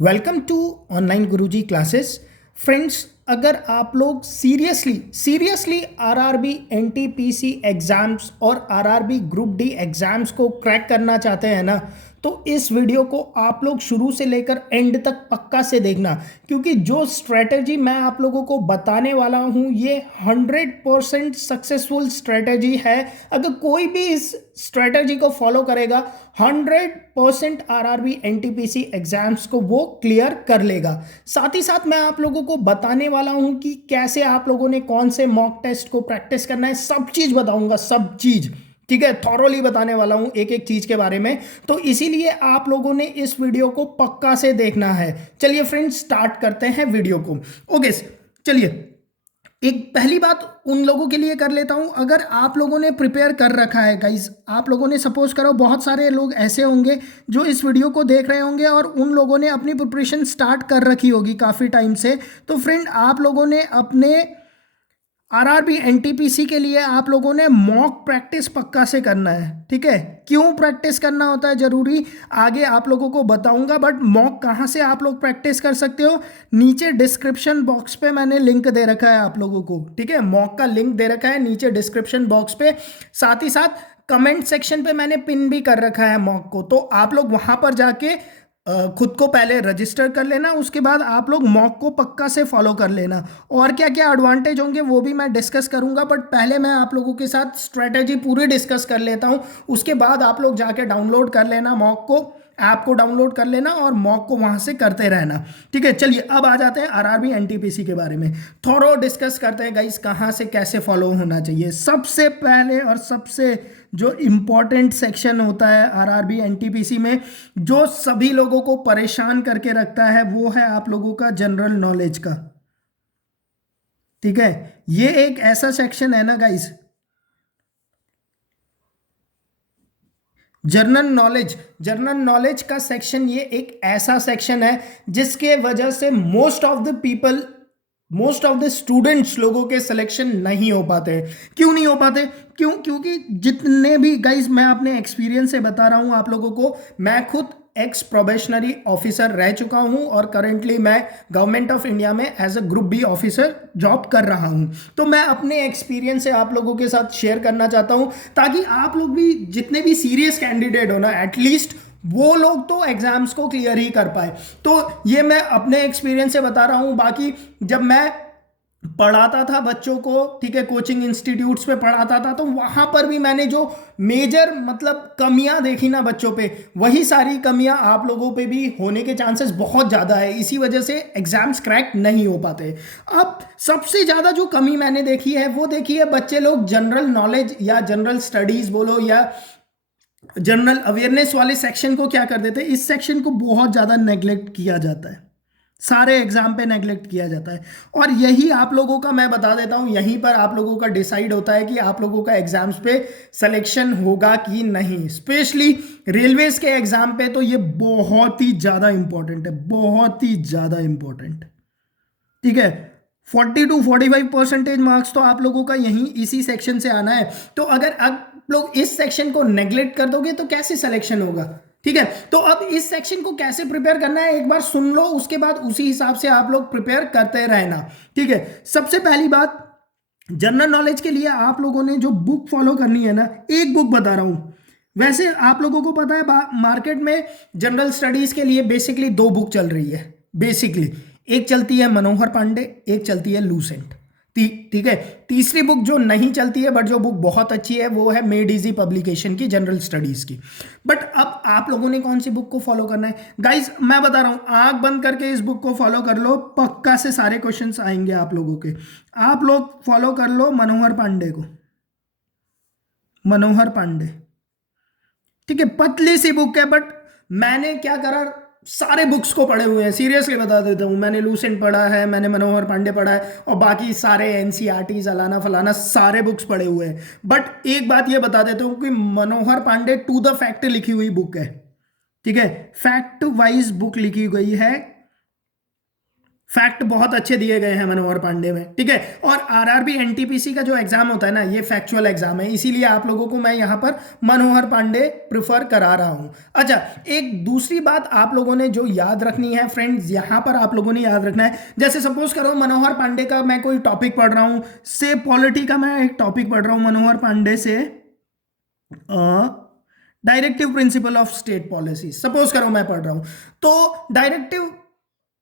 Welcome to online Guruji classes. Friends, अगर आप लोग सीरियसली आरआरबी एनटीपीसी एग्जाम्स और आरआरबी ग्रुप डी एग्जाम्स को क्रैक करना चाहते हैं ना, तो इस वीडियो को आप लोग शुरू से लेकर एंड तक पक्का से देखना, क्योंकि जो स्ट्रेटजी मैं आप लोगों को बताने वाला हूं ये 100% सक्सेसफुल स्ट्रेटजी है। अगर कोई भी इस स्ट्रेटजी को फॉलो करेगा 100% आरआरबी एनटीपीसी एग्जाम्स को वो क्लियर कर लेगा। साथ ही साथ मैं आप लोगों को बताने वाला हूं कि कैसे आप लोगों ने कौन से मॉक टेस्ट को प्रैक्टिस करना है, सब चीज बताऊंगा, सब चीज। ठीक है, थॉरोली बताने वाला हूं एक एक चीज के बारे में। तो इसीलिए आप लोगों ने इस वीडियो को पक्का से देखना है। चलिए फ्रेंड्स, स्टार्ट करते हैं वीडियो को। ओके, चलिए एक पहली बात उन लोगों के लिए कर लेता हूं, अगर आप लोगों ने प्रिपेयर कर रखा है गाइस, आप लोगों ने सपोज करो बहुत सारे लोग ऐसे होंगे जो इस वीडियो को देख रहे होंगे और उन लोगों ने अपनी प्रिपरेशन स्टार्ट कर रखी होगी काफ़ी टाइम से। तो फ्रेंड, आप लोगों ने अपने आरआरबी एनटीपीसी के लिए आप लोगों ने मॉक प्रैक्टिस पक्का से करना है। ठीक है, क्यों प्रैक्टिस करना होता है जरूरी, आगे आप लोगों को बताऊंगा। बट मॉक कहाँ से आप लोग प्रैक्टिस कर सकते हो, नीचे डिस्क्रिप्शन बॉक्स पे मैंने लिंक दे रखा है आप लोगों को। ठीक है, मॉक का लिंक दे रखा है नीचे डिस्क्रिप्शन बॉक्स पे, साथ ही साथ कमेंट सेक्शन पे मैंने पिन भी कर रखा है मॉक को। तो आप लोग वहां पर जाके खुद को पहले रजिस्टर कर लेना, उसके बाद आप लोग मॉक को पक्का से फॉलो कर लेना। और क्या क्या एडवांटेज होंगे वो भी मैं डिस्कस करूंगा, बट पहले मैं आप लोगों के साथ स्ट्रेटेजी पूरी डिस्कस कर लेता हूं। उसके बाद आप लोग जाके डाउनलोड कर लेना मॉक को, ऐप को डाउनलोड कर लेना और मॉक को वहां से करते रहना। ठीक है, चलिए अब आ जाते हैं आरआरबी एनटीपीसी के बारे में, थोड़ा डिस्कस करते हैं गाइस कहाँ से कैसे फॉलो होना चाहिए। सबसे पहले और सबसे जो इम्पोर्टेंट सेक्शन होता है आरआरबी एनटीपीसी में, जो सभी लोगों को परेशान करके रखता है, वो है आप लोगों का जनरल नॉलेज का। ठीक है, ये एक ऐसा सेक्शन है ना गाइस, जनरल नॉलेज का सेक्शन, ये एक ऐसा सेक्शन है जिसके वजह से मोस्ट ऑफ द स्टूडेंट्स लोगों के सिलेक्शन नहीं हो पाते। क्यों नहीं हो पाते? क्योंकि जितने भी गाइस, मैं अपने एक्सपीरियंस से बता रहा हूं आप लोगों को, मैं खुद एक्स प्रोबेशनरी ऑफिसर रह चुका हूं और करेंटली मैं गवर्नमेंट ऑफ इंडिया में as a group B officer job कर रहा हूं। तो मैं अपने एक्सपीरियंस से आप लोगों के साथ शेयर करना चाहता हूं, ताकि आप लोग भी, जितने भी सीरियस कैंडिडेट हो ना, एटलीस्ट वो लोग तो एग्जाम्स को क्लियर ही कर पाए। तो ये मैं अपने एक्सपीरियंस से बता रहा हूं। बाकी जब मैं पढ़ाता था बच्चों को, ठीक है, कोचिंग इंस्टीट्यूट्स पे पढ़ाता था, तो वहां पर भी मैंने जो मेजर मतलब कमियां देखी ना बच्चों पे, वही सारी कमियां आप लोगों पे भी होने के चांसेस बहुत ज़्यादा है। इसी वजह से एग्जाम्स क्रैक नहीं हो पाते। अब सबसे ज़्यादा जो कमी मैंने देखी है वो देखी है, बच्चे लोग जनरल नॉलेज या जनरल स्टडीज बोलो या जनरल अवेयरनेस वाले सेक्शन को क्या कर देते हैं, इस सेक्शन को बहुत ज़्यादा नेग्लेक्ट किया जाता है, सारे एग्जाम पे नेग्लेक्ट किया जाता है। और यही आप लोगों का, मैं बता देता हूं, यहीं पर आप लोगों का डिसाइड होता है कि आप लोगों का एग्जाम्स पे सिलेक्शन होगा कि नहीं। स्पेशली रेलवेज के एग्जाम पे तो ये बहुत ही ज़्यादा इंपॉर्टेंट है, बहुत ही ज़्यादा इंपॉर्टेंट। ठीक है, 40 to 45% मार्क्स तो आप लोगों का यहीं इसी सेक्शन से आना है। तो अगर आप लोग इस सेक्शन को नेग्लेक्ट कर दोगे तो कैसे सिलेक्शन होगा? ठीक है, तो अब इस सेक्शन को कैसे प्रिपेयर करना है एक बार सुन लो, उसके बाद उसी हिसाब से आप लोग प्रिपेयर करते रहना। ठीक है, सबसे पहली बात, जनरल नॉलेज के लिए आप लोगों ने जो बुक फॉलो करनी है ना, एक बुक बता रहा हूं। वैसे आप लोगों को पता है मार्केट में जनरल स्टडीज के लिए बेसिकली दो बुक चल रही है बेसिकली। एक चलती है मनोहर पांडे, एक चलती है लूसेंट। ठीक है, तीसरी बुक जो नहीं चलती है बट जो बुक बहुत अच्छी है वो है मेड इजी पब्लिकेशन की, जनरल स्टडीज की। बट अब आप लोगों ने कौन सी बुक को फॉलो करना है गाइस, मैं बता रहा हूं, आंख बंद करके इस बुक को फॉलो कर लो, पक्का से सारे क्वेश्चंस आएंगे आप लोगों के। आप लोग फॉलो कर लो मनोहर पांडे को, मनोहर पांडे। ठीक है, पतली सी बुक है, बट मैंने क्या करा, सारे बुक्स को पढ़े हुए हैं, सीरियसली बता देता हूँ। मैंने लूसेंट पढ़ा है, मैंने मनोहर पांडे पढ़ा है, और बाकी सारे एनसीईआरटी अलाना फलाना सारे बुक्स पढ़े हुए हैं। बट एक बात ये बता देता हूँ कि मनोहर पांडे टू द फैक्ट लिखी हुई बुक है। ठीक है, फैक्ट वाइज बुक लिखी गई है। फैक्ट बहुत अच्छे दिए गए हैं मनोहर पांडे में, ठीक है। और आरआरबी एनटीपीसी का जो एग्जाम होता है ना, ये फैक्चुअल एग्जाम है, इसीलिए आप लोगों को मैं यहाँ पर मनोहर पांडे प्रिफर करा रहा हूँ। अच्छा, एक दूसरी बात आप लोगों ने जो याद रखनी है फ्रेंड्स, यहाँ पर आप लोगों ने याद रखना है, जैसे सपोज करो मनोहर पांडे का मैं कोई टॉपिक पढ़ रहा हूँ, से पॉलिटी का मैं एक टॉपिक पढ़ रहा हूँ मनोहर पांडे से, directive principle of state policy suppose करो मैं पढ़ रहा हूं, तो directive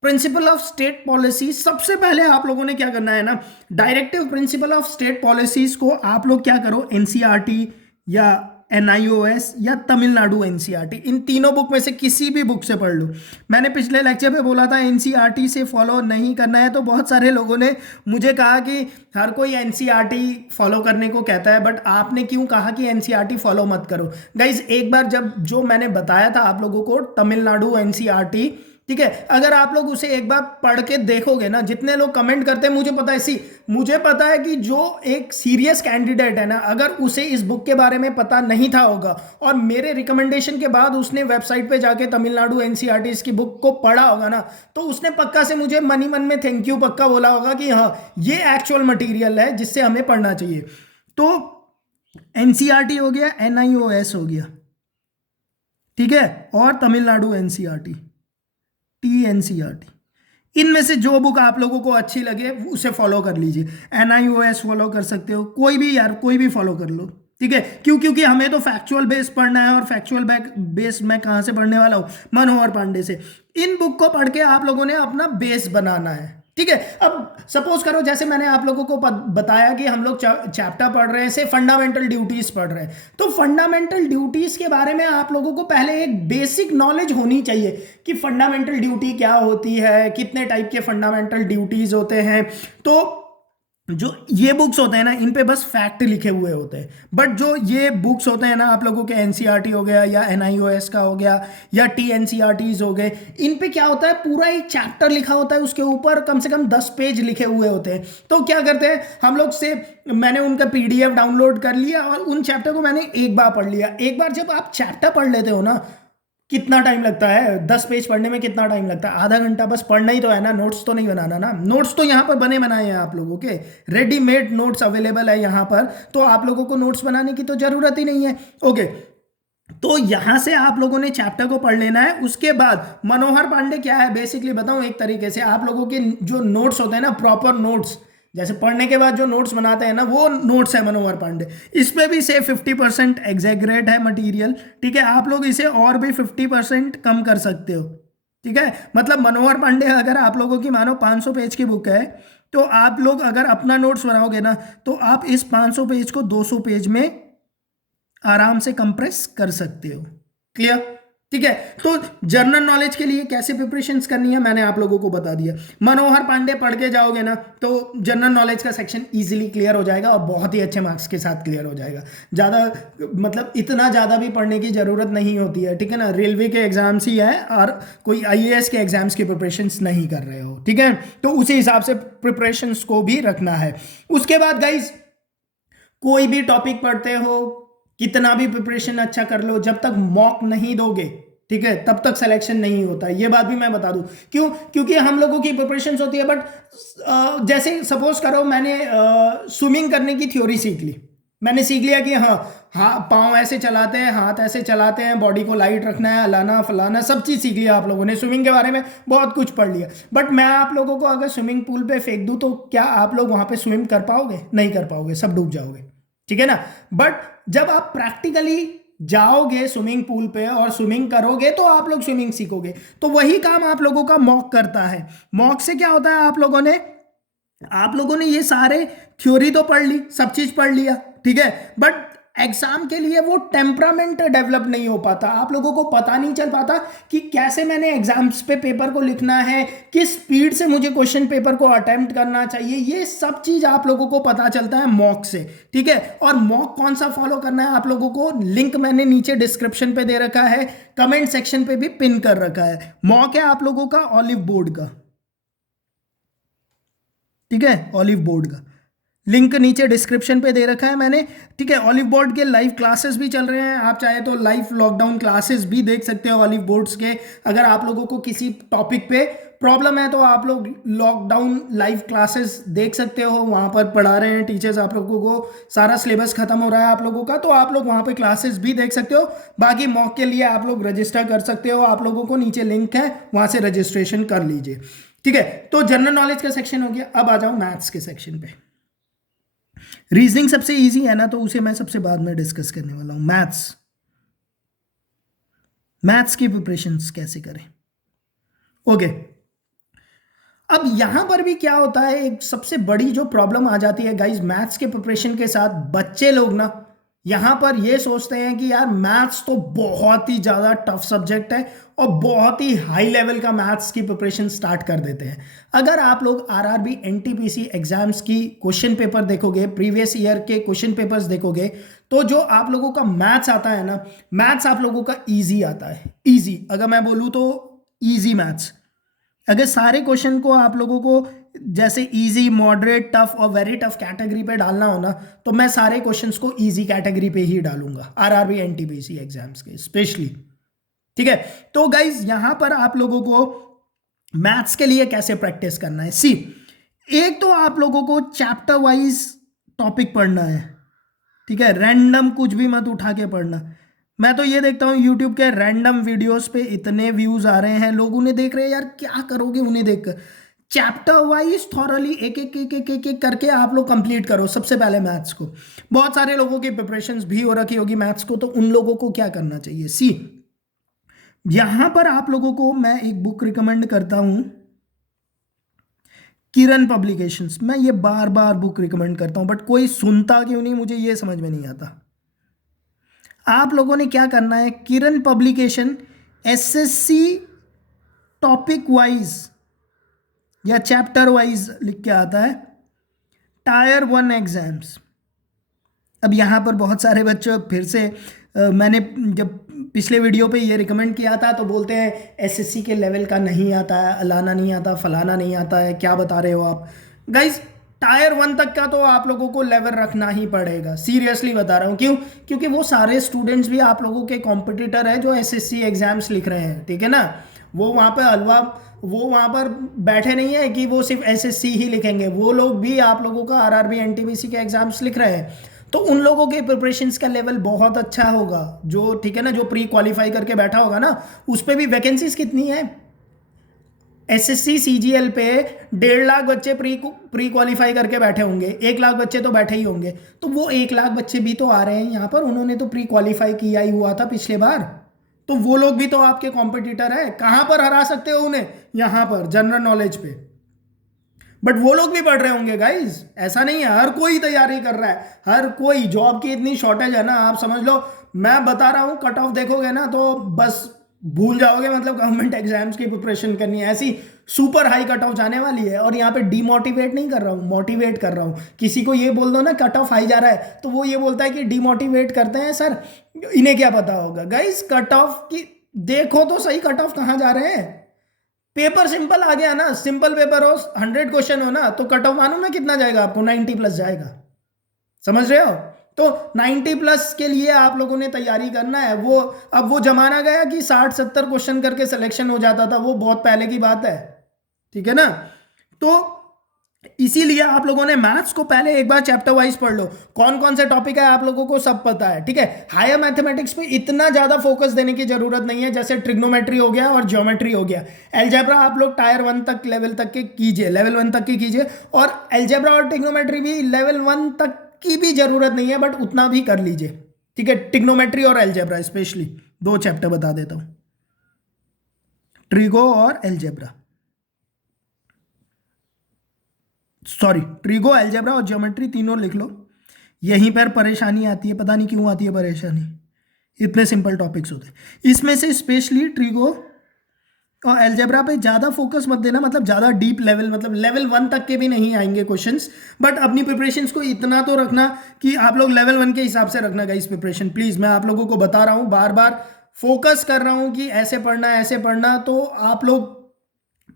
principle of state policy, सबसे पहले आप लोगों ने क्या करना है ना, directive principle of state policies को आप लोग क्या करो, एनसीईआरटी या एनआईओएस या तमिलनाडु एनसीईआरटी, इन तीनों बुक में से किसी भी बुक से पढ़ लो। मैंने पिछले लेक्चर पे बोला था एनसीईआरटी से फॉलो नहीं करना है, तो बहुत सारे लोगों ने मुझे कहा कि हर कोई एनसीईआरटी फॉलो करने को कहता है, बट आपने क्यों कहा कि एनसीईआरटी फॉलो मत करो। गाइज एक बार जब जो मैंने बताया था आप लोगों को तमिलनाडु एनसीईआरटी, ठीक है, अगर आप लोग उसे एक बार पढ़ के देखोगे ना, जितने लोग कमेंट करते हैं मुझे पता है, मुझे पता है कि जो एक सीरियस कैंडिडेट है ना, अगर उसे इस बुक के बारे में पता नहीं था होगा और मेरे रिकमेंडेशन के बाद उसने वेबसाइट पे जाके तमिलनाडु एनसीईआरटी की बुक को पढ़ा होगा ना, तो उसने पक्का से मुझे मन ही मन में थैंक यू पक्का बोला होगा कि हाँ ये एक्चुअल मटीरियल है जिससे हमें पढ़ना चाहिए। तो एनसीईआरटी हो गया, एनआईओएस हो गया, ठीक है, और तमिलनाडु एनसीईआरटी, टीएनसीईआरटी, इनमें से जो बुक आप लोगों को अच्छी लगे उसे फॉलो कर लीजिए। एनआईओएस फॉलो कर सकते हो, कोई भी यार कोई भी फॉलो कर लो, ठीक है। क्योंकि हमें तो फैक्चुअल बेस पढ़ना है, और फैक्चुअल बेस मैं कहाँ से पढ़ने वाला हूँ, मनोहर पांडे से। इन बुक को पढ़ के आप लोगों ने अपना बेस बनाना है, ठीक है। अब सपोज करो जैसे मैंने आप लोगों को बताया कि हम लोग चैप्टर पढ़ रहे हैं, से फंडामेंटल ड्यूटीज पढ़ रहे हैं, तो फंडामेंटल ड्यूटीज के बारे में आप लोगों को पहले एक बेसिक नॉलेज होनी चाहिए कि फंडामेंटल ड्यूटी क्या होती है, कितने टाइप के फंडामेंटल ड्यूटीज होते हैं। तो जो ये बुक्स होते हैं ना, इन पे बस फैक्ट लिखे हुए होते हैं, बट जो ये बुक्स होते हैं ना आप लोगों के, एनसीईआरटी हो गया या एनआईओएस का हो गया या टीएनसीईआरटीज हो गए, इन पे क्या होता है, पूरा एक चैप्टर लिखा होता है, उसके ऊपर कम से कम 10 पेज लिखे हुए होते हैं। तो क्या करते हैं हम लोग से, मैंने उनका पीडीएफ डाउनलोड कर लिया और उन चैप्टर को मैंने एक बार पढ़ लिया। एक बार जब आप चैप्टर पढ़ लेते हो ना, कितना टाइम लगता है 10 पेज पढ़ने में, कितना टाइम लगता है, आधा घंटा, बस पढ़ना ही तो है ना, नोट्स तो नहीं बनाना ना। नोट्स तो यहाँ पर बने बनाए हैं आप लोगों के, रेडीमेड नोट्स अवेलेबल है यहाँ पर, तो आप लोगों को नोट्स बनाने की तो जरूरत ही नहीं है। ओके, तो यहां से आप लोगों ने चैप्टर को पढ़ लेना है। उसके बाद मनोहर पांडे क्या है बेसिकली बताऊं, एक तरीके से आप लोगों के जो नोट्स होते हैं ना, प्रॉपर नोट्स, जैसे पढ़ने के बाद जो नोट्स बनाते हैं ना, वो नोट्स है मनोहर पांडे। इसमें भी से 50% एग्जैगरेट है मटेरियल, ठीक है, आप लोग इसे और भी 50% कम कर सकते हो, ठीक है। मतलब मनोहर पांडे अगर आप लोगों की मानो 500 पेज की बुक है, तो आप लोग अगर अपना नोट्स बनाओगे ना, तो आप इस 500 पेज को 200 पेज में आराम से कंप्रेस कर सकते हो। क्लियर, ठीक है। तो जनरल नॉलेज के लिए कैसे प्रिपरेशंस करनी है मैंने आप लोगों को बता दिया। मनोहर पांडे पढ़ के जाओगे ना, तो जनरल नॉलेज का सेक्शन इजीली क्लियर हो जाएगा और बहुत ही अच्छे मार्क्स के साथ क्लियर हो जाएगा। ज़्यादा मतलब इतना ज़्यादा भी पढ़ने की ज़रूरत नहीं होती है, ठीक है ना। रेलवे के एग्जाम्स ही है और कोई आईएएस के एग्जाम्स की प्रिपरेशंस नहीं कर रहे हो, ठीक है। तो उसी हिसाब से प्रिपरेशंस को भी रखना है। उसके बाद गाइज, कोई भी टॉपिक पढ़ते हो, कितना भी प्रिपरेशन अच्छा कर लो, जब तक मॉक नहीं दोगे, ठीक है, तब तक सिलेक्शन नहीं होता। ये बात भी मैं बता दूं, क्यों, क्योंकि हम लोगों की प्रिपरेशन होती है, बट जैसे सपोज करो मैंने स्विमिंग करने की थ्योरी सीख ली, मैंने सीख लिया कि हाँ पाँव ऐसे चलाते हैं, हाथ ऐसे चलाते हैं, बॉडी को लाइट रखना है, अलाना फलाना, सब चीज़ सीख लिया आप लोगों ने, स्विमिंग के बारे में बहुत कुछ पढ़ लिया। बट मैं आप लोगों को अगर स्विमिंग पूल पे फेंक दूं, तो क्या आप लोग वहां पे स्विम कर पाओगे? नहीं कर पाओगे, सब डूब जाओगे, ठीक है ना। बट जब आप प्रैक्टिकली जाओगे स्विमिंग पूल पे और स्विमिंग करोगे, तो आप लोग स्विमिंग सीखोगे। तो वही काम आप लोगों का मॉक करता है। मॉक से क्या होता है, आप लोगों ने ये सारे थ्योरी तो पढ़ ली, सब चीज पढ़ लिया, ठीक है, बट एग्जाम के लिए वो टेम्परामेंट डेवलप नहीं हो पाता। आप लोगों को पता नहीं चल पाता कि कैसे मैंने एग्जाम्स पे पेपर को लिखना है, किस स्पीड से मुझे क्वेश्चन पेपर को अटेम्प्ट करना चाहिए। ये सब चीज आप लोगों को पता चलता है मॉक से, ठीक है। और मॉक कौन सा फॉलो करना है आप लोगों को, लिंक मैंने नीचे डिस्क्रिप्शन पे दे रखा है, कमेंट सेक्शन पे भी पिन कर रखा है। मॉक है आप लोगों का ऑलिव बोर्ड का, ठीक है, ऑलिव बोर्ड का। लिंक नीचे डिस्क्रिप्शन पे दे रखा है मैंने, ठीक है। ऑलिव बोर्ड के लाइव क्लासेस भी चल रहे हैं, आप चाहे तो लाइव लॉकडाउन क्लासेस भी देख सकते हो ऑलिव बोर्ड्स के। अगर आप लोगों को किसी टॉपिक पे प्रॉब्लम है तो आप लोग लॉकडाउन लाइव क्लासेस देख सकते हो, वहाँ पर पढ़ा रहे हैं टीचर्स आप लोगों को, सारा सिलेबस खत्म हो रहा है आप लोगों का, तो आप लोग वहाँ पे क्लासेस भी देख सकते हो। बाकी मॉक के लिए आप लोग रजिस्टर कर सकते हो, आप लोगों को नीचे लिंक है, वहाँ से रजिस्ट्रेशन कर लीजिए, ठीक है। तो जनरल नॉलेज का सेक्शन हो गया, अब आ जाओ मैथ्स के सेक्शन पे। रीजनिंग सबसे इजी है ना, तो उसे मैं सबसे बाद में डिस्कस करने वाला हूं। मैथ्स, मैथ्स की प्रिपरेशन कैसे करें, ओके। अब यहां पर भी क्या होता है, एक सबसे बड़ी जो प्रॉब्लम आ जाती है गाइस मैथ्स के प्रिपरेशन के साथ, बच्चे लोग ना यहां पर ये सोचते हैं कि यार मैथ्स तो बहुत ही ज़्यादा टफ सब्जेक्ट है और बहुत ही हाई लेवल का मैथ्स की प्रिपरेशन स्टार्ट कर देते हैं। अगर आप लोग आरआरबी एनटीपीसी एग्जाम्स की क्वेश्चन पेपर देखोगे, प्रीवियस ईयर के क्वेश्चन पेपर्स देखोगे, तो जो आप लोगों का मैथ्स आता है ना, मैथ्स आप लोगों का ईजी आता है, ईजी। अगर मैं बोलूँ तो ईजी मैथ्स, अगर सारे क्वेश्चन को आप लोगों को जैसे इजी, मॉडरेट, टफ और वेरी टफ कैटेगरी पे डालना हो ना, तो मैं सारे क्वेश्चंस को इजी कैटेगरी पे ही डालूंगा आरआरबी एनटीपीसी एग्जाम्स के स्पेशली, ठीक है। तो गाइज यहां पर आप लोगों को मैथ्स के लिए कैसे प्रैक्टिस करना है, सी, एक तो आप लोगों को चैप्टर वाइज टॉपिक पढ़ना है, ठीक है। रैंडम कुछ भी मत उठा के पढ़ना। मैं तो ये देखता हूँ यूट्यूब के रैंडम वीडियोस पे इतने व्यूज आ रहे हैं, लोग उन्हें देख रहे हैं, यार क्या करोगे उन्हें देखकर। चैप्टर वाइज थॉरली एक एक एक एक एक एक करके आप लोग कंप्लीट करो सबसे पहले मैथ्स को। बहुत सारे लोगों की प्रिपरेशंस भी हो रखी होगी मैथ्स को, तो उन लोगों को क्या करना चाहिए, सी, यहां पर आप लोगों को मैं एक बुक रिकमेंड करता हूं, किरण पब्लिकेशंस। मैं ये बार बार बुक रिकमेंड करता हूं, बट कोई सुनता क्यों नहीं, मुझे ये समझ में नहीं आता। आप लोगों ने क्या करना है, Kiran publication SSC topic wise या चैप्टर वाइज लिख के आता है, टायर 1 एग्जाम्स। अब यहाँ पर बहुत सारे बच्चे फिर से मैंने जब पिछले वीडियो पे ये रिकमेंड किया था तो बोलते हैं एसएससी के लेवल का नहीं आता है, अलाना नहीं आता, फलाना नहीं आता है, क्या बता रहे हो आप। गाइज टायर 1 तक का तो आप लोगों को लेवल रखना ही पड़ेगा, सीरियसली बता रहा हूँ। क्यों? क्योंकि वो सारे स्टूडेंट्स भी आप लोगों के कॉम्पिटिटर है जो एसएससी एग्जाम्स लिख रहे हैं, ठीक है ना। वो वहाँ पे वो वहाँ पर बैठे नहीं है कि वो सिर्फ एसएससी ही लिखेंगे, वो लोग भी आप लोगों का आरआरबी एनटीपीसी के एग्जाम्स लिख रहे हैं, तो उन लोगों के प्रिपरेशंस का लेवल बहुत अच्छा होगा, जो ठीक है ना, जो प्री क्वालिफाई करके बैठा होगा ना, उस पर भी वैकेंसीज कितनी है, एसएससी सीजीएल पे 1.5 लाख बच्चे प्री क्वालिफाई करके बैठे होंगे, 1 लाख बच्चे तो बैठे ही होंगे, तो वो 1 लाख बच्चे भी तो आ रहे हैं यहाँ पर, उन्होंने तो प्री क्वालिफाई किया ही हुआ था पिछले बार, तो वो लोग भी तो आपके कॉम्पिटिटर है। कहाँ पर हरा सकते हो उन्हें, यहाँ पर जनरल नॉलेज पे, बट वो लोग भी पढ़ रहे होंगे गाइज, ऐसा नहीं है हर कोई तैयारी कर रहा है, हर कोई, जॉब की इतनी शॉर्टेज है ना, आप समझ लो। मैं बता रहा हूँ कट ऑफ देखोगे ना तो बस भूल जाओगे, मतलब गवर्नमेंट एग्जाम्स की प्रिपरेशन करनी है, ऐसी सुपर हाई कट ऑफ जाने वाली है। और यहाँ पे डीमोटिवेट नहीं कर रहा हूँ, मोटिवेट कर रहा हूँ। किसी को ये बोल दो ना कट ऑफ हाई जा रहा है, तो वो ये बोलता है कि डीमोटिवेट करते हैं सर, इन्हें क्या पता होगा। गाइज कट ऑफ की देखो तो सही, कट ऑफ कहाँ जा रहे हैं। पेपर सिंपल आ गया ना, सिंपल पेपर हो, 100 क्वेश्चन हो ना, तो कट ऑफ मालूम ना कितना जाएगा आपको, 90 प्लस जाएगा, समझ रहे हो। तो 90 प्लस के लिए आप लोगों ने तैयारी करना है। वो अब वो जमाना गया कि 60-70 क्वेश्चन करके सिलेक्शन हो जाता था, वो बहुत पहले की बात है, ठीक है ना। तो इसीलिए आप लोगों ने मैथ्स को पहले एक बार चैप्टर वाइज पढ़ लो, कौन कौन से टॉपिक है आप लोगों को सब पता है, ठीक है। हायर मैथमेटिक्स पे इतना ज्यादा फोकस देने की जरूरत नहीं है, जैसे ट्रिग्नोमेट्री हो गया और ज्योमेट्री हो गया। अलजेब्रा आप लोग टायर 1 तक लेवल तक के कीजिए, लेवल 1 तक की कीजिए, और अलजेब्रा और ट्रिग्नोमेट्री भी लेवल 1 तक की भी जरूरत नहीं है, बट उतना भी कर लीजिए, ठीक है। ट्रिग्नोमेट्री और अलजेब्रा स्पेशली 2 चैप्टर बता देता हूं, ट्रिगो और अलजेब्रा, सॉरी ट्रिगो, अलजेब्रा और ज्योमेट्री तीनों लिख लो। यहीं पर परेशानी आती है, पता नहीं क्यों आती है परेशानी, इतने सिंपल टॉपिक्स होते हैं इसमें से, स्पेशली ट्रिगो और अलजेब्रा पे ज़्यादा फोकस मत देना, मतलब ज़्यादा डीप लेवल, मतलब लेवल 1 तक के भी नहीं आएंगे क्वेश्चंस, बट अपनी प्रिपरेशंस को इतना तो रखना कि आप लोग लेवल 1 के हिसाब से रखना गाइस प्रिपरेशन, प्लीज़। मैं आप लोगों को बता रहा हूँ, बार बार फोकस कर रहा हूँ कि ऐसे पढ़ना है, ऐसे पढ़ना, तो आप लोग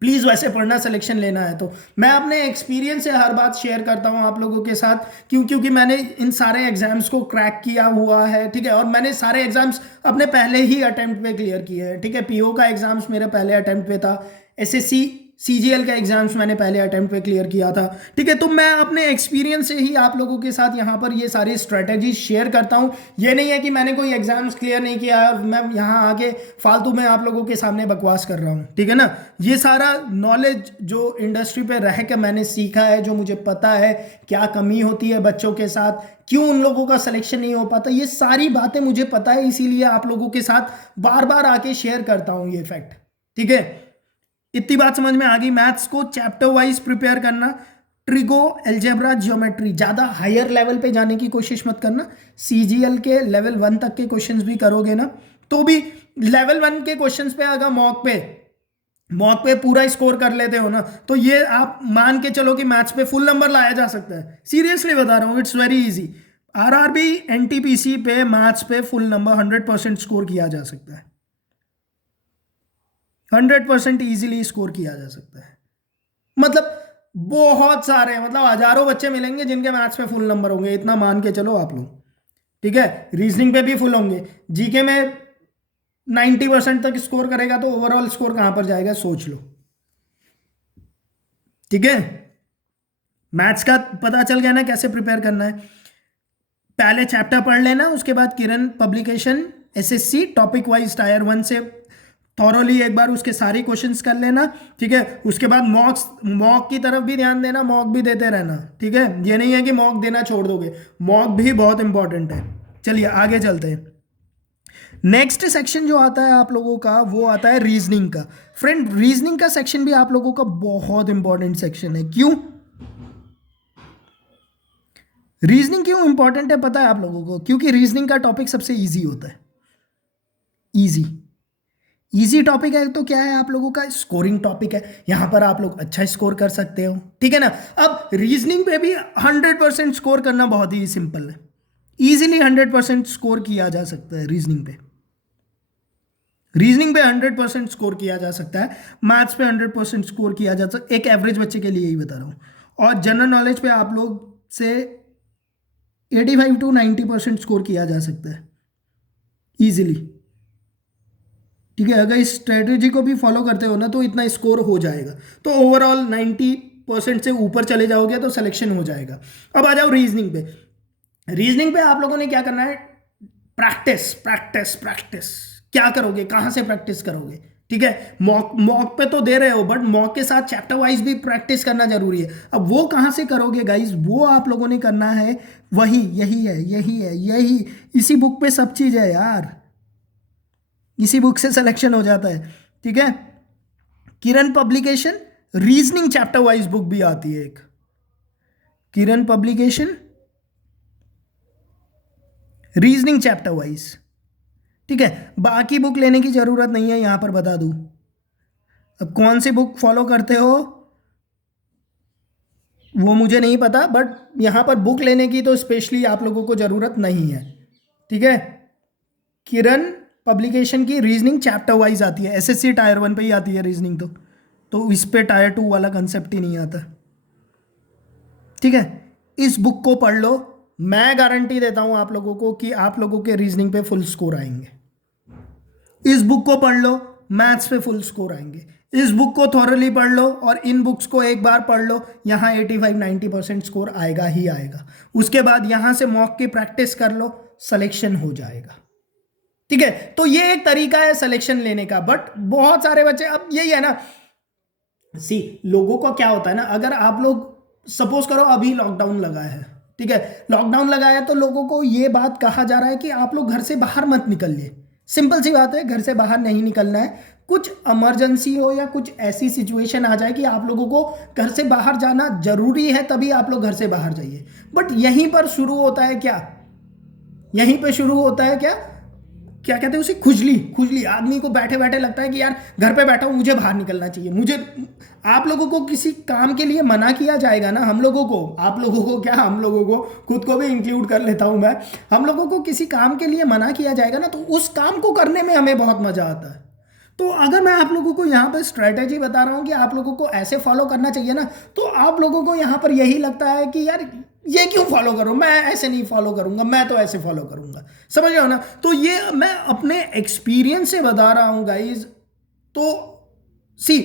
प्लीज़ वैसे पढ़ना, सिलेक्शन लेना है तो। मैं अपने एक्सपीरियंस से हर बात शेयर करता हूँ आप लोगों के साथ, क्योंकि मैंने इन सारे एग्जाम्स को क्रैक किया हुआ है, ठीक है। और मैंने सारे एग्जाम्स अपने पहले ही अटेम्प्ट पे क्लियर किए हैं, ठीक है। पीओ का एग्जाम्स मेरे पहले अटेम्प्ट पे था, एसएससी सीजीएल का एग्जाम्स मैंने पहले अटेम्प्ट पे क्लियर किया था, ठीक है। तो मैं अपने एक्सपीरियंस से ही आप लोगों के साथ यहाँ पर ये सारी स्ट्रेटेजी शेयर करता हूँ। ये नहीं है कि मैंने कोई एग्जाम्स क्लियर नहीं किया है और मैं यहाँ आके फालतू में आप लोगों के सामने बकवास कर रहा हूँ, ठीक है ना। ये सारा नॉलेज जो इंडस्ट्री पे रह के मैंने सीखा है, जो मुझे पता है क्या कमी होती है बच्चों के साथ, क्यों उन लोगों का सिलेक्शन नहीं हो पाता, ये सारी बातें मुझे पता है, इसीलिए आप लोगों के साथ बार बार आके शेयर करता हूँ ये फैक्ट, ठीक है। इतनी बात समझ में आ गई। मैथ्स को चैप्टर वाइज प्रिपेयर करना, ट्रिगो, अलजेब्रा, ज्योमेट्री, ज़्यादा हायर लेवल पे जाने की कोशिश मत करना। सीजीएल के लेवल 1 तक के क्वेश्चंस भी करोगे ना, तो भी लेवल 1 के क्वेश्चंस पे अगर मॉक पे पूरा स्कोर कर लेते हो ना, तो ये आप मान के चलो कि मैथ्स पे फुल नंबर लाया जा सकता है। सीरियसली बता रहा हूँ, it's very easy. RRB NTPC पे मैथ्स पे फुल नंबर 100% स्कोर किया जा सकता है, 100% ईजिली स्कोर किया जा सकता है। मतलब बहुत सारे, मतलब हजारों बच्चे मिलेंगे जिनके मैथ्स में फुल नंबर होंगे, इतना मान के चलो आप लोग, ठीक है। रीजनिंग पे भी फुल होंगे, जीके में 90% तक स्कोर करेगा तो ओवरऑल स्कोर कहां पर जाएगा सोच लो, ठीक है। मैथ्स का पता चल गया ना कैसे प्रिपेयर करना है। पहले चैप्टर पढ़ लेना, उसके बाद Kiran publication SSC topic wise tier 1 से थॉरोली एक बार उसके सारे क्वेश्चंस कर लेना, ठीक है। उसके बाद मॉक की तरफ भी ध्यान देना, मॉक भी देते रहना, ठीक है। ये नहीं है कि मॉक देना छोड़ दोगे, मॉक भी बहुत इंपॉर्टेंट है। चलिए आगे चलते हैं। नेक्स्ट सेक्शन जो आता है आप लोगों का, वो आता है रीजनिंग का। फ्रेंड, रीजनिंग का सेक्शन भी आप लोगों का बहुत इंपॉर्टेंट सेक्शन है। क्यों रीजनिंग क्यों इंपॉर्टेंट है पता है आप लोगों को? क्योंकि रीजनिंग का टॉपिक सबसे ईजी होता है। इजी टॉपिक है तो क्या है, आप लोगों का स्कोरिंग टॉपिक है, यहां पर आप लोग अच्छा स्कोर कर सकते हो, ठीक है ना। अब रीजनिंग पे भी 100% स्कोर करना बहुत ही सिंपल है, इजीली 100% स्कोर किया जा सकता है। रीजनिंग पे 100% स्कोर किया जा सकता है, मैथ्स पे 100% स्कोर किया जा सकता है, एक एवरेज बच्चे के लिए ही बता रहा हूं। और जनरल नॉलेज पे आप लोग से 85 to 90% स्कोर किया जा सकता है इजीली, ठीक है। अगर इस स्ट्रेटेजी को भी फॉलो करते हो ना तो इतना स्कोर हो जाएगा, तो ओवरऑल 90% से ऊपर चले जाओगे तो सिलेक्शन हो जाएगा। अब आ जाओ रीजनिंग पे। रीजनिंग पे आप लोगों ने क्या करना है, प्रैक्टिस प्रैक्टिस प्रैक्टिस। क्या करोगे, कहां से प्रैक्टिस करोगे, ठीक है। मॉक पे तो दे रहे हो, बट मॉक के साथ चैप्टर वाइज भी प्रैक्टिस करना जरूरी है। अब वो कहां से करोगे गाइज, वो आप लोगों ने करना है, वही यही इसी बुक पे सब चीज है यार, इसी बुक से सिलेक्शन हो जाता है, ठीक है। Kiran publication reasoning chapter wise book भी आती है एक, Kiran publication reasoning chapter wise, ठीक है। बाकी बुक लेने की जरूरत नहीं है, यहां पर बता दूं। अब कौन सी बुक फॉलो करते हो वो मुझे नहीं पता, बट यहां पर बुक लेने की तो स्पेशली आप लोगों को जरूरत नहीं है, ठीक है। किरण पब्लिकेशन की रीजनिंग चैप्टर वाइज आती है, एसएससी टायर 1 पे ही आती है रीजनिंग, तो इस पे टायर 2 वाला कंसेप्ट ही नहीं आता, ठीक है। इस बुक को पढ़ लो, मैं गारंटी देता हूं आप लोगों को कि आप लोगों के रीजनिंग पे फुल स्कोर आएंगे। इस बुक को पढ़ लो, मैथ्स पे फुल स्कोर आएंगे। इस बुक को थॉरली पढ़ लो और इन बुक्स को एक बार पढ़ लो, यहां 85-90% स्कोर आएगा ही आएगा। उसके बाद यहां से मॉक की प्रैक्टिस कर लो, सिलेक्शन हो जाएगा, ठीक है। तो ये एक तरीका है सिलेक्शन लेने का, बट बहुत सारे बच्चे, अब यही है ना, लोगों को क्या होता है ना, अगर आप लोग सपोज करो अभी लॉकडाउन लगा है, ठीक है, लॉकडाउन लगा है तो लोगों को ये बात कहा जा रहा है कि आप लोग घर से बाहर मत निकलिए। सिंपल सी बात है, घर से बाहर नहीं निकलना है। कुछ इमरजेंसी हो या कुछ ऐसी सिचुएशन आ जाए कि आप लोगों को घर से बाहर जाना जरूरी है, तभी आप लोग घर से बाहर जाइए। बट यहीं पर शुरू होता है क्या, क्या कहते हैं उसे, खुजली। आदमी को बैठे बैठे लगता है कि यार घर पे बैठा हूं, मुझे बाहर निकलना चाहिए। आप लोगों को किसी काम के लिए मना किया जाएगा ना, हम लोगों को खुद को भी इंक्लूड कर लेता हूं मैं, हम लोगों को किसी काम के लिए मना किया जाएगा ना, तो उस काम को करने में हमें बहुत मजा आता है। तो अगर मैं आप लोगों को यहाँ पर स्ट्रेटेजी बता रहा हूँ कि आप लोगों को ऐसे फॉलो करना चाहिए ना, तो आप लोगों को यहाँ पर यही लगता है कि यार ये क्यों फॉलो करूँ, मैं ऐसे नहीं फॉलो करूँगा, मैं तो ऐसे फॉलो करूँगा। समझ रहे हो ना? तो ये मैं अपने एक्सपीरियंस से बता रहा हूँ गाइज। तो सी,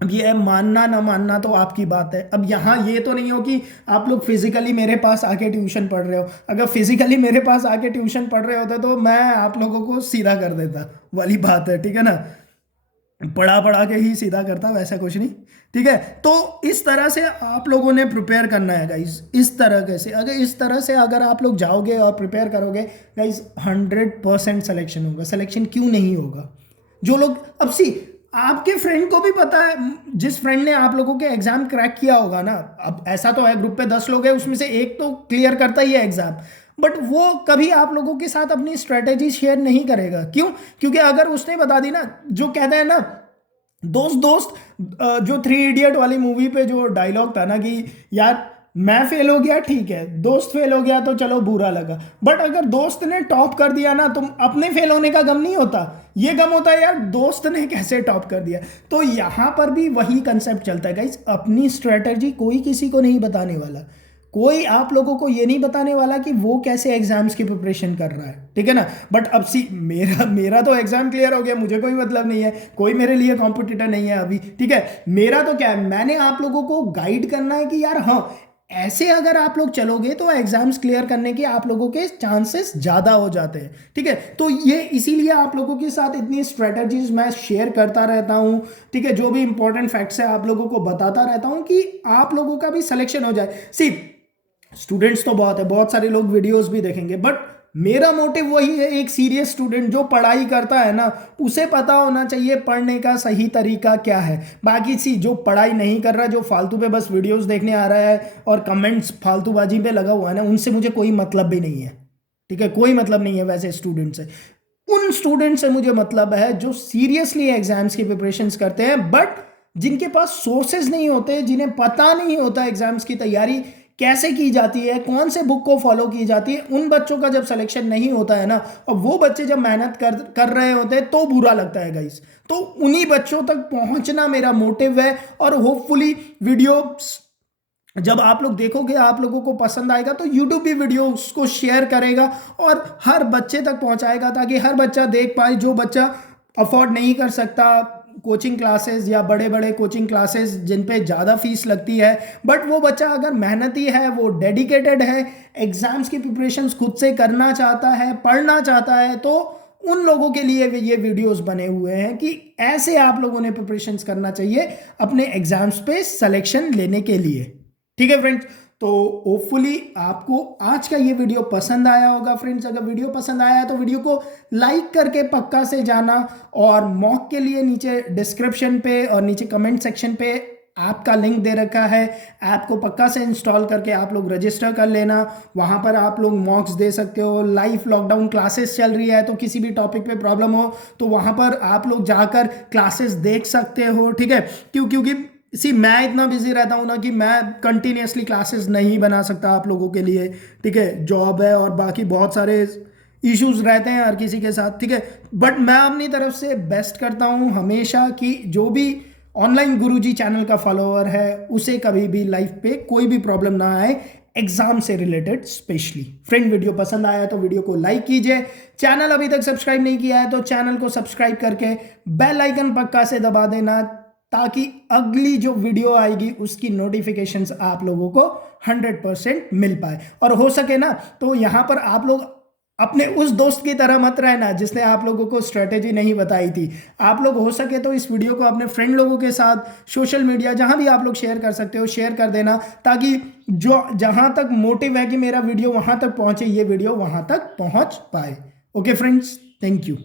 अब ये मानना ना मानना तो आपकी बात है। अब यहाँ ये तो नहीं हो कि आप लोग फिजिकली मेरे पास आके ट्यूशन पढ़ रहे हो। अगर फिजिकली मेरे पास आके ट्यूशन पढ़ रहे होते तो मैं आप लोगों को सीधा कर देता वाली बात है, ठीक है ना? पढ़ा पढ़ा के ही सीधा करता, वैसा कुछ नहीं, ठीक है? तो इस तरह से आप लोगों ने प्रिपेयर करना है गाइज। इस तरह से अगर आप लोग जाओगे और प्रिपेयर करोगे गाइज, 100% सिलेक्शन होगा। सिलेक्शन क्यों नहीं होगा? जो लोग, अब सी, आपके फ्रेंड को भी पता है, जिस फ्रेंड ने आप लोगों के एग्जाम क्रैक किया होगा ना, अब ऐसा तो है ग्रुप पे 10 लोग हैं, उसमें से एक तो क्लियर करता ही है एग्जाम, बट वो कभी आप लोगों के साथ अपनी स्ट्रेटेजी शेयर नहीं करेगा। क्यों? क्योंकि अगर उसने बता दी ना, जो कहते हैं ना दोस्त दोस्त, जो थ्री इडियट वाली मूवी पे जो डायलॉग था ना कि यार मैं फेल हो गया ठीक है, दोस्त फेल हो गया तो चलो बुरा लगा, बट अगर दोस्त ने टॉप कर दिया ना, तुम अपने फेल होने का गम नहीं होता, ये गम होता है यार दोस्त ने कैसे टॉप कर दिया। तो यहां पर भी वही कंसेप्ट चलता है गाइस, अपनी स्ट्रेटजी कोई किसी को नहीं बताने वाला। कोई आप लोगों को ये नहीं बताने वाला कि वो कैसे एग्जाम्स की प्रिपरेशन कर रहा है, ठीक है ना? बट अब सी, मेरा मेरा तो एग्जाम क्लियर हो गया, मुझे कोई मतलब नहीं है, कोई मेरे लिए कॉम्पिटिटर नहीं है अभी, ठीक है? मेरा तो क्या है, मैंने आप लोगों को गाइड करना है कि यार हाँ, ऐसे अगर आप लोग चलोगे तो एग्जाम्स क्लियर करने के आप लोगों के चांसेस ज़्यादा हो जाते हैं, ठीक है? तो ये इसीलिए आप लोगों के साथ इतनी स्ट्रेटजीज मैं शेयर करता रहता हूँ, ठीक है? जो भी इंपॉर्टेंट फैक्ट्स है आप लोगों को बताता रहता हूँ कि आप लोगों का भी सिलेक्शन हो जाए। सी, स्टूडेंट्स तो बहुत है, बहुत सारे लोग वीडियोस भी देखेंगे, बट मेरा मोटिव वही है, एक सीरियस स्टूडेंट जो पढ़ाई करता है ना, उसे पता होना चाहिए पढ़ने का सही तरीका क्या है। बाकी सी, जो पढ़ाई नहीं कर रहा, जो फालतू पे बस वीडियोस देखने आ रहा है और कमेंट्स फालतूबाजी पे लगा हुआ है ना, उनसे मुझे कोई मतलब भी नहीं है, ठीक है? कोई मतलब नहीं है वैसे स्टूडेंट से। उन स्टूडेंट से मुझे मतलब है जो सीरियसली एग्जाम्स की प्रिपरेशंस करते हैं, बट जिनके पास सोर्सेज नहीं होते, जिन्हें पता नहीं होता एग्जाम्स की तैयारी कैसे की जाती है, कौन से बुक को फॉलो की जाती है। उन बच्चों का जब सिलेक्शन नहीं होता है ना, और वो बच्चे जब मेहनत कर रहे होते हैं तो बुरा लगता है गाइस। तो उन्हीं बच्चों तक पहुंचना मेरा मोटिव है, और होपफुली वीडियो जब आप लोग देखोगे, आप लोगों को पसंद आएगा, तो यूट्यूब भी वीडियो उसको शेयर करेगा और हर बच्चे तक पहुंचाएगा, ताकि हर बच्चा देख पाए। जो बच्चा अफोर्ड नहीं कर सकता कोचिंग क्लासेस या बड़े बड़े कोचिंग क्लासेस जिन पे ज़्यादा फीस लगती है, बट वो बच्चा अगर मेहनती है, वो डेडिकेटेड है, एग्जाम्स की प्रिपरेशंस खुद से करना चाहता है, पढ़ना चाहता है, तो उन लोगों के लिए ये वीडियोस बने हुए हैं कि ऐसे आप लोगों ने प्रिपरेशंस करना चाहिए अपने एग्जाम्स पे सिलेक्शन लेने के लिए, ठीक है फ्रेंड्स? तो होपफुली आपको आज का ये वीडियो पसंद आया होगा फ्रेंड्स। अगर वीडियो पसंद आया है तो वीडियो को लाइक करके पक्का से जाना, और मॉक के लिए नीचे डिस्क्रिप्शन पे और नीचे कमेंट सेक्शन पे ऐप का लिंक दे रखा है। ऐप को पक्का से इंस्टॉल करके आप लोग रजिस्टर कर लेना, वहाँ पर आप लोग मॉक्स दे सकते हो। लाइव लॉकडाउन क्लासेस चल रही है, तो किसी भी टॉपिक पे प्रॉब्लम हो तो वहाँ पर आप लोग जाकर क्लासेस देख सकते हो, ठीक है? क्योंकि इसी मैं इतना बिजी रहता हूँ ना कि मैं कंटिन्यूसली क्लासेस नहीं बना सकता आप लोगों के लिए, ठीक है? जॉब है और बाकी बहुत सारे इश्यूज रहते हैं हर किसी के साथ, ठीक है? बट मैं अपनी तरफ से बेस्ट करता हूँ हमेशा कि जो भी ऑनलाइन गुरुजी चैनल का फॉलोअर है उसे कभी भी लाइफ पे कोई भी प्रॉब्लम ना आए, एग्जाम से रिलेटेड स्पेशली। फ्रेंड, वीडियो पसंद आया तो वीडियो को लाइक कीजिए, चैनल अभी तक सब्सक्राइब नहीं किया है तो चैनल को सब्सक्राइब करके बेल आइकन पक्का से दबा देना, ताकि अगली जो वीडियो आएगी उसकी नोटिफिकेशंस आप लोगों को 100% मिल पाए। और हो सके ना तो यहाँ पर आप लोग अपने उस दोस्त की तरह मत रहना जिसने आप लोगों को स्ट्रेटेजी नहीं बताई थी। आप लोग हो सके तो इस वीडियो को अपने फ्रेंड लोगों के साथ सोशल मीडिया जहाँ भी आप लोग शेयर कर सकते हो शेयर कर देना, ताकि जो जहाँ तक मोटिव है कि मेरा वीडियो वहाँ तक पहुँचे, ये वीडियो वहाँ तक पहुँच पाए। Okay friends, thank you.